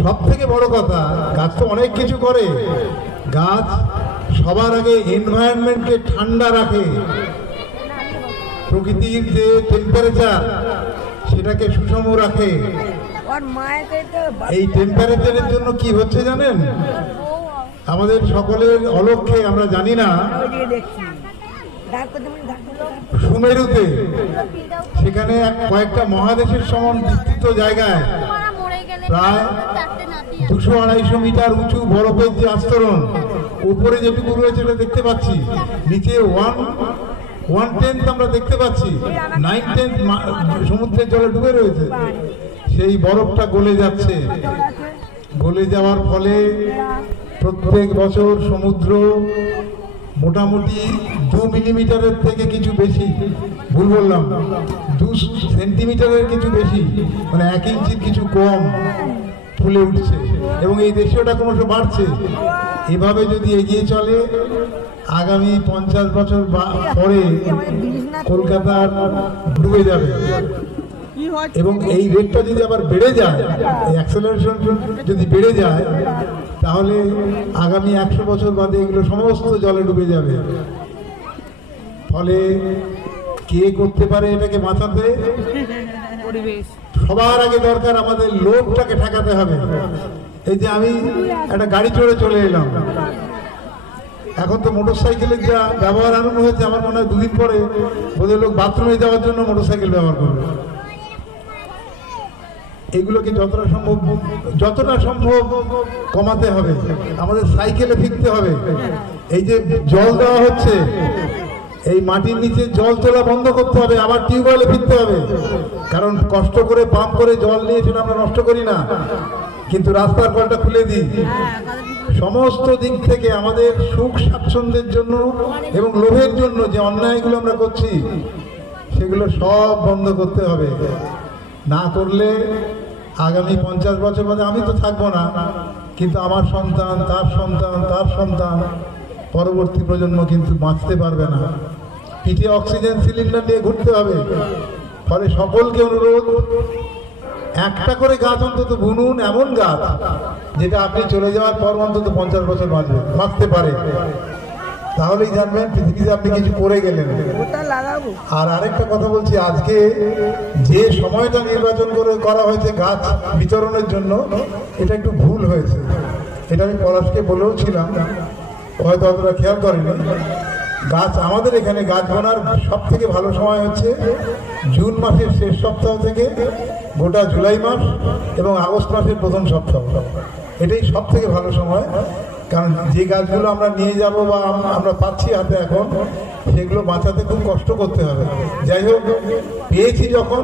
সব থেকে বড় কথা, গাছ তো অনেক কিছু করে। গাছ সবার আগে এনভায়রনমেন্টকে ঠান্ডা রাখে, প্রকৃতির যে টেম্পারেচার সেটাকে সুষম রাখে। এই টেম্পারেচারের জন্য কি হচ্ছে জানেন? আমাদের সকলের অলক্ষ্যে আমরা জানি না, সুমেরুতে সেখানে কয়েকটা মহাদেশের সমান বিস্তৃত জায়গায় প্রায় 200-250 মিটার উঁচু বরফের যে আস্তরণ, উপরে যেটুকু রয়েছে এটা দেখতে পাচ্ছি, নিচে 1/10 আমরা দেখতে পাচ্ছি, 9/10 সমুদ্রের জলে ডুবে রয়েছে। সেই বরফটা গলে যাচ্ছে। গলে যাওয়ার ফলে প্রত্যেক বছর সমুদ্র মোটামুটি 2 মিলিমিটারের থেকে কিছু বেশি, ভুল বললাম, 2 সেন্টিমিটারের কিছু বেশি, মানে 1 ইঞ্চির কিছু কম ফুলে উঠছে, এবং এই রেশিওটা ক্রমশ বাড়ছে। এভাবে যদি এগিয়ে চলে, আগামী 50 বছর পরে কলকাতা ডুবে যাবে। এবং এই রেটটা যদি আবার বেড়ে যায়, এই অ্যাক্সেলারেশন যদি বেড়ে যায়, তাহলে আগামী 100 বছর বাদে এগুলো সমস্ত জলে ডুবে যাবে। ফলে কে করতে পারে এটাকে বাঁচাতে? সবার আগে দরকার আমাদের লোভটাকে ঠেকাতে হবে। এই যে আমি একটা গাড়ি চলে এলাম, এখন তো মোটরসাইকেলের যা ব্যবহার আরম্ভ হয়েছে, আমার মনে হয় 2 দিন পরে বোধহয় লোক বাথরুমে যাওয়ার জন্য মোটরসাইকেল ব্যবহার করবে। এগুলোকে যতটা সম্ভব কমাতে হবে, আমাদের সাইকেলে ফিরতে হবে। এই যে জল দেওয়া হচ্ছে, এই মাটির নিচে জল তোলা বন্ধ করতে হবে, আবার টিউবওয়েলে ফিরতে হবে। কারণ কষ্ট করে পাম্প করে জল নিয়ে সেটা আমরা নষ্ট করি না, কিন্তু রাস্তার কলটা খুলে দিই। সমস্ত দিক থেকে আমাদের সুখ স্বাচ্ছন্দ্যের জন্য এবং লোভের জন্য যে অন্যায়গুলো আমরা করছি, সেগুলো সব বন্ধ করতে হবে। না করলে আগামী 50 বছর বাদে আমি তো থাকবো না, কিন্তু আমার সন্তান, তার সন্তান, তার সন্তান, পরবর্তী প্রজন্ম কিন্তু বাঁচতে পারবে না। পিঠে অক্সিজেন সিলিন্ডার নিয়ে ঘুরতে হবে। ফলে সকলকে অনুরোধ, একটা করে গাছ অন্তত বুনুন, এমন গাছ যেটা আপনি চলে যাওয়ার পর অন্তত 50 বছর বাঁচতে পারে। তাহলেই জানবেন পৃথিবীতে আপনি কিছু করে গেলেন। আর আরেকটা কথা বলছি, আজকে যে সময়টা নির্বাচন করা হয়েছে গাছ বিতরণের জন্য, এটা একটু ভুল হয়েছে। এটা আমি পলাশকে বলেও ছিলাম, হয়তো অতটা খেয়াল করেনি। গাছ আমাদের এখানে গাছ বোনার সব থেকে ভালো সময় হচ্ছে জুন মাসের শেষ সপ্তাহ থেকে গোটা জুলাই মাস এবং আগস্ট মাসের প্রথম সপ্তাহ। এটাই সব থেকে ভালো সময়। কারণ যে গাছগুলো আমরা নিয়ে যাব বা আমরা পাচ্ছি হাতে এখন, সেগুলো বাঁচাতে খুব কষ্ট করতে হবে। যাই হোক, পেয়েছি যখন,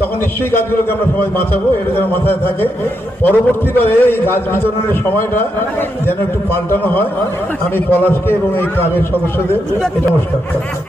তখন নিশ্চয়ই গাছগুলোকে আমরা সবাই বাঁচাবো, এটা যেন মাথায় থাকে। পরবর্তীকালে এই গাছ বিতরণের সময়টা যেন একটু পাল্টানো হয়। আমি পলাশকে এবং এই ক্লাবের সদস্যদের নমস্কার।